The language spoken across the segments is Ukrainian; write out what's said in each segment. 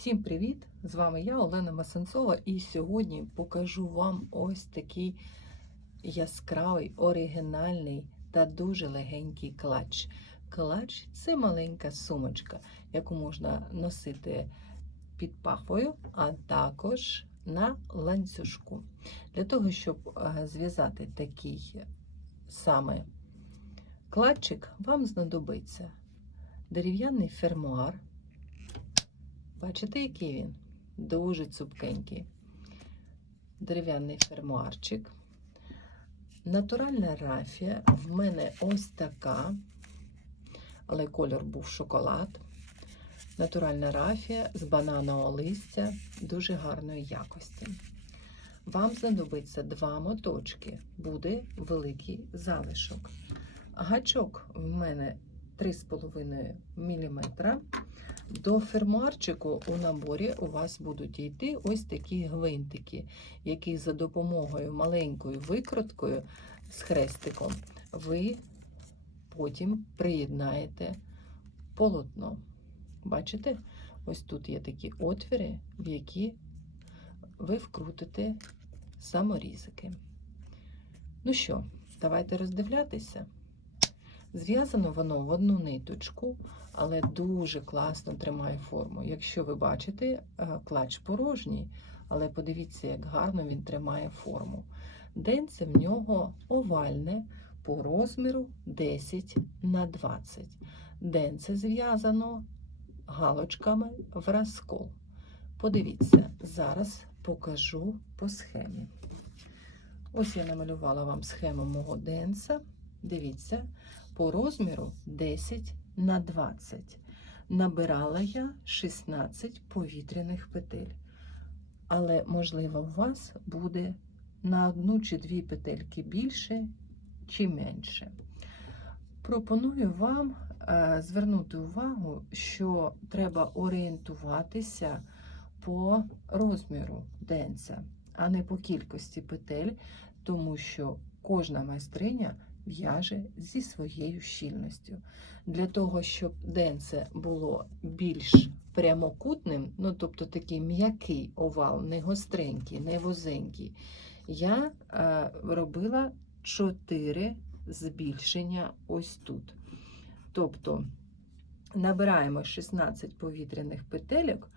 Всім привіт! З вами я, Олена Масенцова, і сьогодні покажу вам ось такий яскравий, оригінальний та дуже легенький клач. Клач це маленька сумочка, яку можна носити під пахвою, а також на ланцюжку. Для того, щоб е, зв'язати такий саме клатчик, вам знадобиться дерев'яний фермуар. Бачите, який він? Дуже цупкенький. Дерев'яний фермуарчик. Натуральна рафія. В мене ось така, але кольор був шоколад. Натуральна рафія з бананового листя дуже гарної якості. Вам знадобиться два моточки, буде великий залишок. Гачок в мене 3,5 мм. До фермуарчику у наборі у вас будуть йти ось такі гвинтики, які за допомогою маленькою викруткою з хрестиком ви потім приєднаєте полотно. Бачите? Ось тут є такі отвіри, в які ви вкрутите саморізики. Ну що, давайте роздивлятися. Зв'язано воно в одну ниточку, але дуже класно тримає форму. Якщо ви бачите, клач порожній, але подивіться, як гарно він тримає форму. Денце в нього овальне по розміру 10 на 20. Денце зв'язано галочками в розкол. Подивіться, зараз покажу по схемі. Ось я намалювала вам схему мого денса. Дивіться, по розміру 10 на 20. Набирала я 16 повітряних петель. Але, можливо, у вас буде на одну чи дві петельки більше чи менше. Пропоную вам е, звернути увагу, що треба орієнтуватися по розміру денця, а не по кількості петель, тому що кожна майстриня в'яже зі своєю щільністю. Для того, щоб денце було більш прямокутним, ну тобто такий м'який овал, не гостренький, не возенький, я е, робила 4 збільшення ось тут. Тобто набираємо 16 повітряних петельок,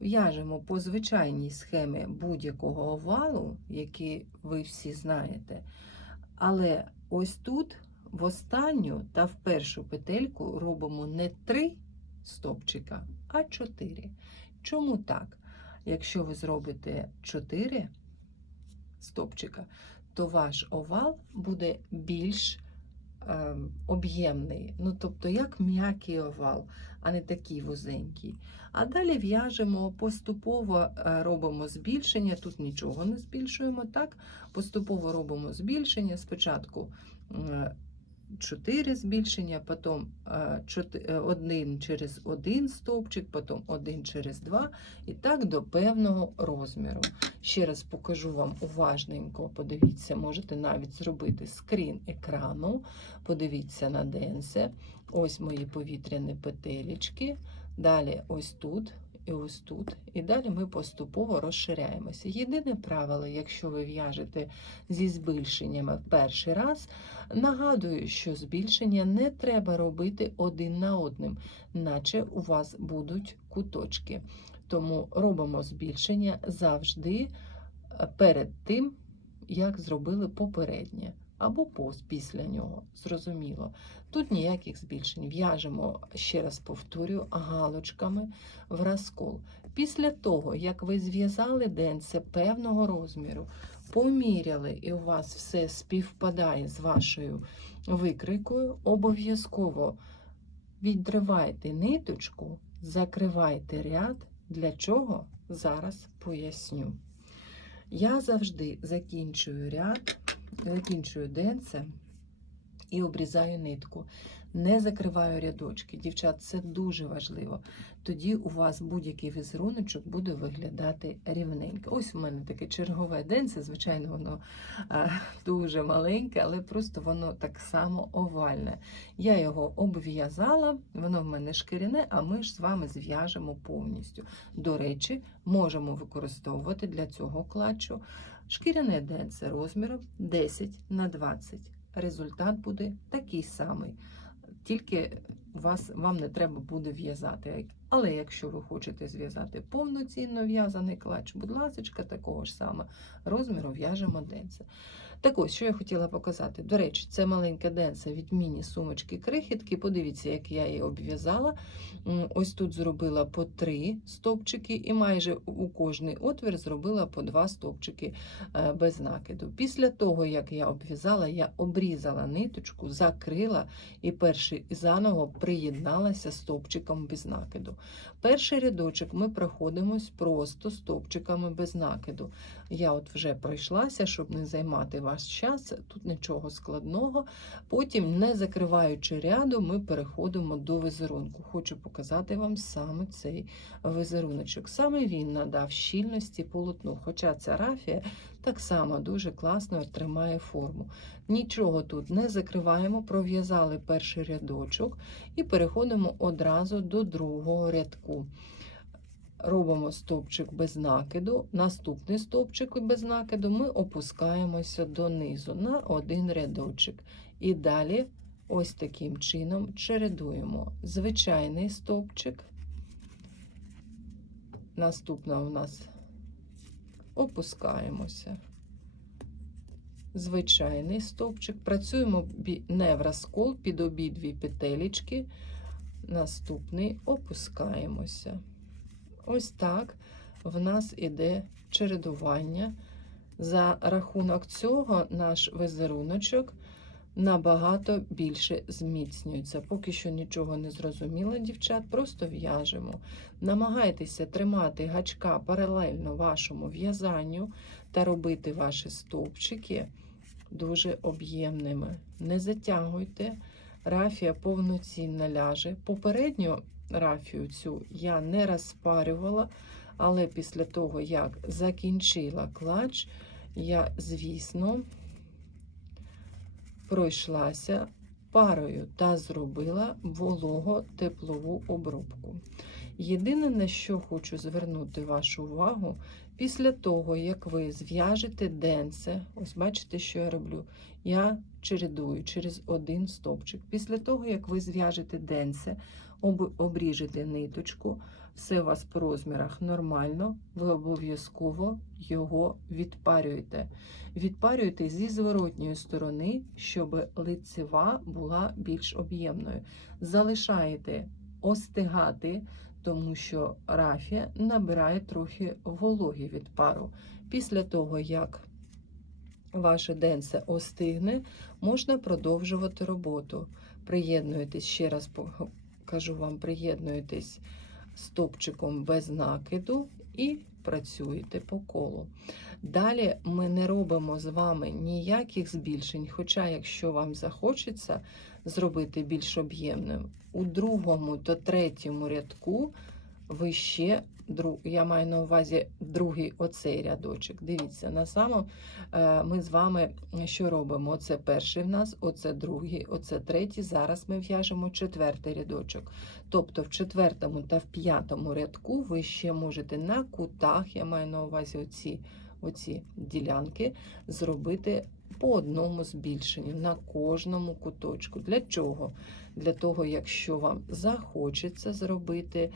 в'яжемо по звичайній схемі будь-якого овалу, який ви всі знаєте. Але ось тут в останню та в першу петельку робимо не 3 стопчика, а 4. Чому так? Якщо ви зробите 4 стопчика, то ваш овал буде більш об'ємний. Ну, тобто, як м'який овал, а не такий вузенький. А далі в'яжемо поступово е, робимо збільшення. Тут нічого не збільшуємо, так? Поступово робимо збільшення. Спочатку 4 збільшення, потім один через один стовпчик, потім один через два, і так до певного розміру. Ще раз покажу вам уважненько, подивіться, можете навіть зробити скрін екрану. Подивіться на денсе. Ось мої повітряні петелечки. Далі ось тут. І ось тут. І далі ми поступово розширяємося. Єдине правило, якщо ви в'яжете зі збільшеннями в перший раз, нагадую, що збільшення не треба робити один на одним, наче у вас будуть куточки. Тому робимо збільшення завжди перед тим, як зробили попереднє. Або пост після нього, зрозуміло. Тут ніяких збільшень. В'яжемо, ще раз повторюю, галочками в розкол. Після того, як ви зв'язали денце певного розміру, поміряли, і у вас все співпадає з вашою викрикою, обов'язково відривайте ниточку, закривайте ряд. Для чого? Зараз поясню. Я завжди закінчую ряд закінчую денце і обрізаю нитку. Не закриваю рядочки. Дівчат, це дуже важливо. Тоді у вас будь-який візеруночок буде виглядати рівненько. Ось у мене таке чергове денце, звичайно, воно а, дуже маленьке, але просто воно так само овальне. Я його обв'язала, воно в мене шкіряне, а ми ж з вами зв'яжемо повністю. До речі, можемо використовувати для цього клатчу шкіряне денце розміром 10 на 20. Результат буде такий самий. Тільки вас, вам не треба буде в'язати. Але якщо ви хочете зв'язати повноцінно в'язаний клач, будь ласка, такого ж саме розміру в'яжемо денце. Так ось, що я хотіла показати. До речі, це маленьке денце від міні-сумочки крихітки. Подивіться, як я її обв'язала. Ось тут зробила по три стовпчики, і майже у кожний отвір зробила по два стовпчики е, без накиду. Після того, як я обв'язала, я обрізала ниточку, закрила і перший заново приєдналася стовпчиком без накиду. Перший рядочок ми проходимось просто стовпчиками без накиду. Я от вже пройшлася, щоб не займати ваш час, тут нічого складного. Потім, не закриваючи ряду, ми переходимо до візерунку. Хочу показати вам саме цей візеруночок. Саме він надав щільності полотну, хоча ця рафія так само дуже класно тримає форму. Нічого тут не закриваємо, пров'язали перший рядочок і переходимо одразу до другого рядку. Робимо стовпчик без накиду, наступний стовпчик без накиду ми опускаємося донизу на один рядочок. І далі, ось таким чином, чередуємо звичайний стовпчик. Наступна у нас опускаємося. Звичайний стовпчик. Працюємо не в розкол під обидві петелечки. Наступний опускаємося. Ось так в нас іде чередування. За рахунок цього наш візеруночок набагато більше зміцнюється. Поки що нічого не зрозуміло, дівчат, просто в'яжемо. Намагайтеся тримати гачка паралельно вашому в'язанню та робити ваші стовпчики дуже об'ємними. Не затягуйте, рафія повноцінно ляже. Попередню рафію цю я не розпарювала, але після того, як закінчила клач, я, звісно, пройшлася парою та зробила волого-теплову обробку. Єдине, на що хочу звернути вашу увагу, після того, як ви зв'яжете денце, ось бачите, що я роблю, я чередую через один стовпчик. Після того, як ви зв'яжете денце, об- обріжете ниточку, все у вас по розмірах нормально, ви обов'язково його відпарюєте. Відпарюєте зі зворотньої сторони, щоб лицева була більш об'ємною. Залишаєте остигати, тому що рафія набирає трохи вологі від пару. Після того, як ваше денце остигне, можна продовжувати роботу. Приєднуєтесь, ще раз кажу вам, приєднуєтесь стопчиком без накиду і працюєте по колу. Далі ми не робимо з вами ніяких збільшень, хоча, якщо вам захочеться зробити більш об'ємним, у другому та третьому рядку ви ще, я маю на увазі другий оцей рядочок. Дивіться, на самому е, ми з вами що робимо? Оце перший в нас, оце другий, оце третій. Зараз ми в'яжемо четвертий рядочок. Тобто в четвертому та в п'ятому рядку ви ще можете на кутах, я маю на увазі оці, оці ділянки, зробити по одному збільшенню на кожному куточку. Для чого? Для того, якщо вам захочеться зробити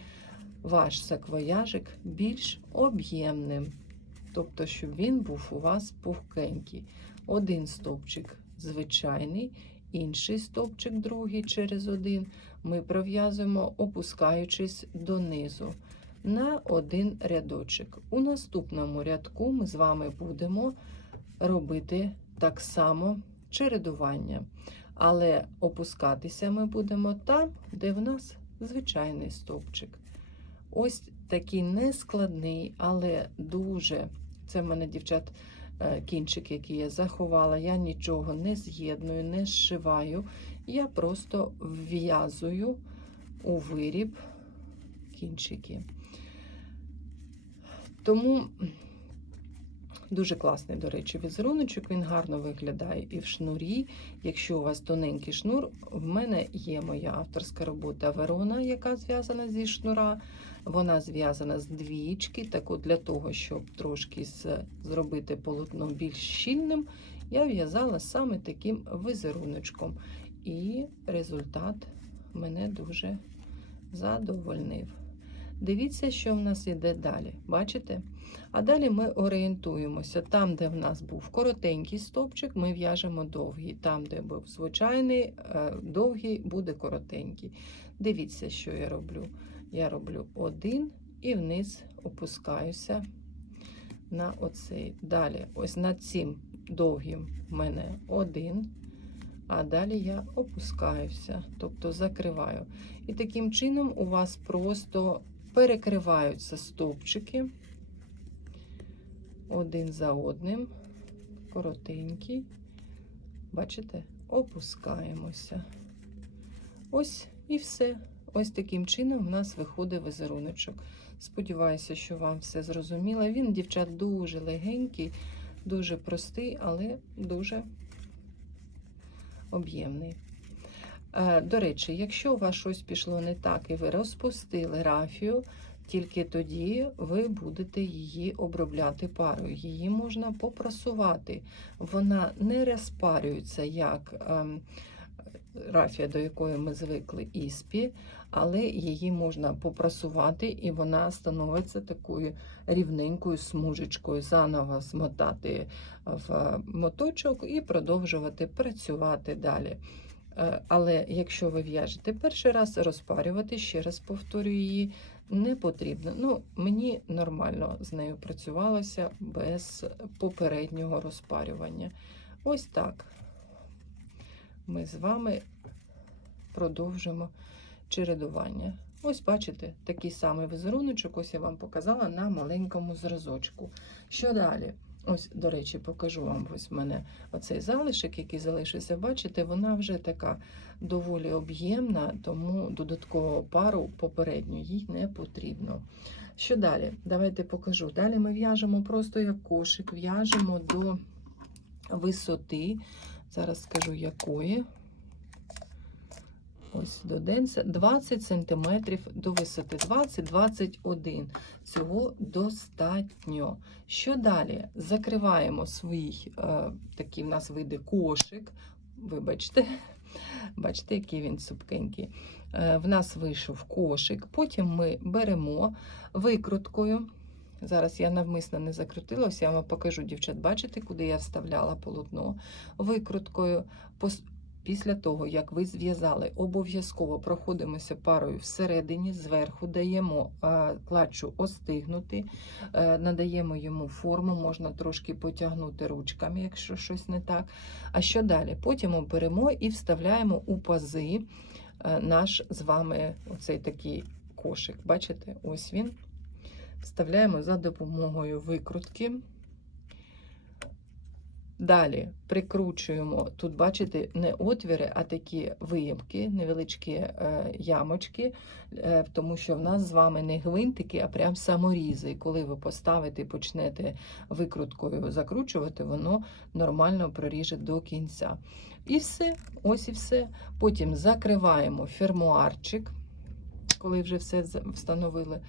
ваш саквояжик більш об'ємним. Тобто, щоб він був у вас пухкенький. Один стовпчик звичайний, інший стовпчик другий через один ми пров'язуємо, опускаючись донизу на один рядочок. У наступному рядку ми з вами будемо робити так само чередування. Але опускатися ми будемо там, де в нас звичайний стовпчик. Ось такий нескладний, але дуже, це в мене, дівчат, е, кінчик, який я заховала. Я нічого не з'єдную, не зшиваю. Я просто вв'язую у виріб кінчики. Тому дуже класний, до речі, візеруночок. Він гарно виглядає і в шнурі. Якщо у вас тоненький шнур, в мене є моя авторська робота Верона, яка зв'язана зі шнура. Вона зв'язана з двічки. Так от для того, щоб трошки зробити полотно більш щільним, я в'язала саме таким візеруночком. І результат мене дуже задовольнив. Дивіться, що в нас іде далі. Бачите? А далі ми орієнтуємося. Там, де в нас був коротенький стовпчик, ми в'яжемо довгий. Там, де був звичайний, е, довгий, буде коротенький. Дивіться, що я роблю. Я роблю один і вниз опускаюся на оцей. Далі, ось над цим довгим в мене один. А далі я опускаюся, тобто закриваю. І таким чином у вас просто перекриваються стовпчики один за одним, коротенький. Бачите, опускаємося. Ось і все. Ось таким чином в нас виходить візеруночок. Сподіваюся, що вам все зрозуміло. Він, дівчат, дуже легенький, дуже простий, але дуже об'ємний. Е, До речі, якщо у вас щось пішло не так і ви розпустили рафію, тільки тоді ви будете її обробляти парою. Її можна попрасувати. Вона не розпарюється, як рафія, до якої ми звикли іспі, але її можна попрасувати, і вона становиться такою рівненькою смужечкою. Заново змотати в моточок і продовжувати працювати далі. Е, Але якщо ви в'яжете перший раз, розпарювати, ще раз повторюю її, не потрібно. Ну, мені нормально з нею працювалося без попереднього розпарювання. Ось так ми з вами продовжимо чередування. Ось бачите, такий самий візеруночок, ось я вам показала на маленькому зразочку. Що далі? Ось, до речі, покажу вам ось в мене оцей залишок, який залишився. Бачите, вона вже така доволі об'ємна, тому додаткового пару попередньо їй не потрібно. Що далі? Давайте покажу. Далі ми в'яжемо просто як кошик, в'яжемо до висоти. Зараз скажу якої. Ось до денця 20 см до висоти 20-21. Цього достатньо. Що далі? Закриваємо свій е, такий в нас вийде кошик. Вибачте, бачите, який він цупкенький. Е, в нас вийшов кошик. Потім ми беремо викруткою. Зараз я навмисно не закрутила, ось я вам покажу, дівчат, бачите, куди я вставляла полотно викруткою. Після того, як ви зв'язали, обов'язково проходимося парою всередині, зверху даємо а, клатчу остигнути, е, надаємо йому форму, можна трошки потягнути ручками, якщо щось не так. А що далі? Потім ми беремо і вставляємо у пази е, наш з вами оцей такий кошик. Бачите, ось він. Вставляємо за допомогою викрутки. Далі прикручуємо, тут, бачите, не отвіри, а такі виємки, невеличкі е, ямочки, е, тому що в нас з вами не гвинтики, а прям саморізи. І коли ви поставите і почнете викруткою закручувати, воно нормально проріже до кінця. І все, ось і все. Потім закриваємо фермуарчик, коли вже все встановили.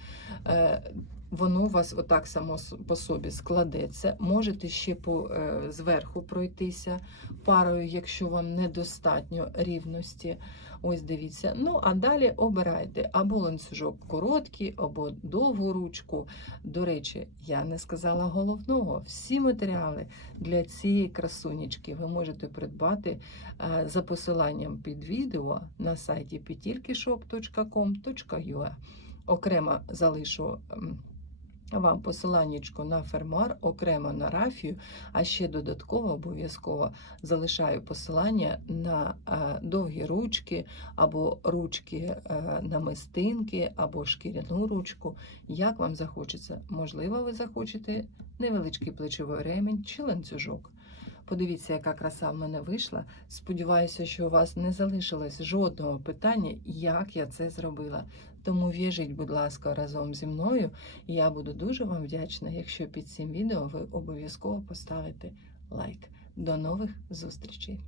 Е, Воно у вас отак само по собі складеться. Можете ще по, е, зверху пройтися парою, якщо вам недостатньо рівності. Ось дивіться. Ну, а далі обирайте або ланцюжок короткий, або довгу ручку. До речі, я не сказала головного. Всі матеріали для цієї красунечки ви можете придбати е, за посиланням під відео на сайті petilkishop.com.ua. Окремо залишу вам посиланнячко на фермар, окремо на рафію, а ще додатково обов'язково залишаю посилання на е, довгі ручки або ручки е, намистинки, або шкіряну ручку, як вам захочеться. Можливо, ви захочете невеличкий плечовий ремінь чи ланцюжок. Подивіться, яка краса в мене вийшла. Сподіваюся, що у вас не залишилось жодного питання, як я це зробила. Тому в'яжіть, будь ласка, разом зі мною. Я буду дуже вам вдячна, якщо під цим відео ви обов'язково поставите лайк. До нових зустрічей!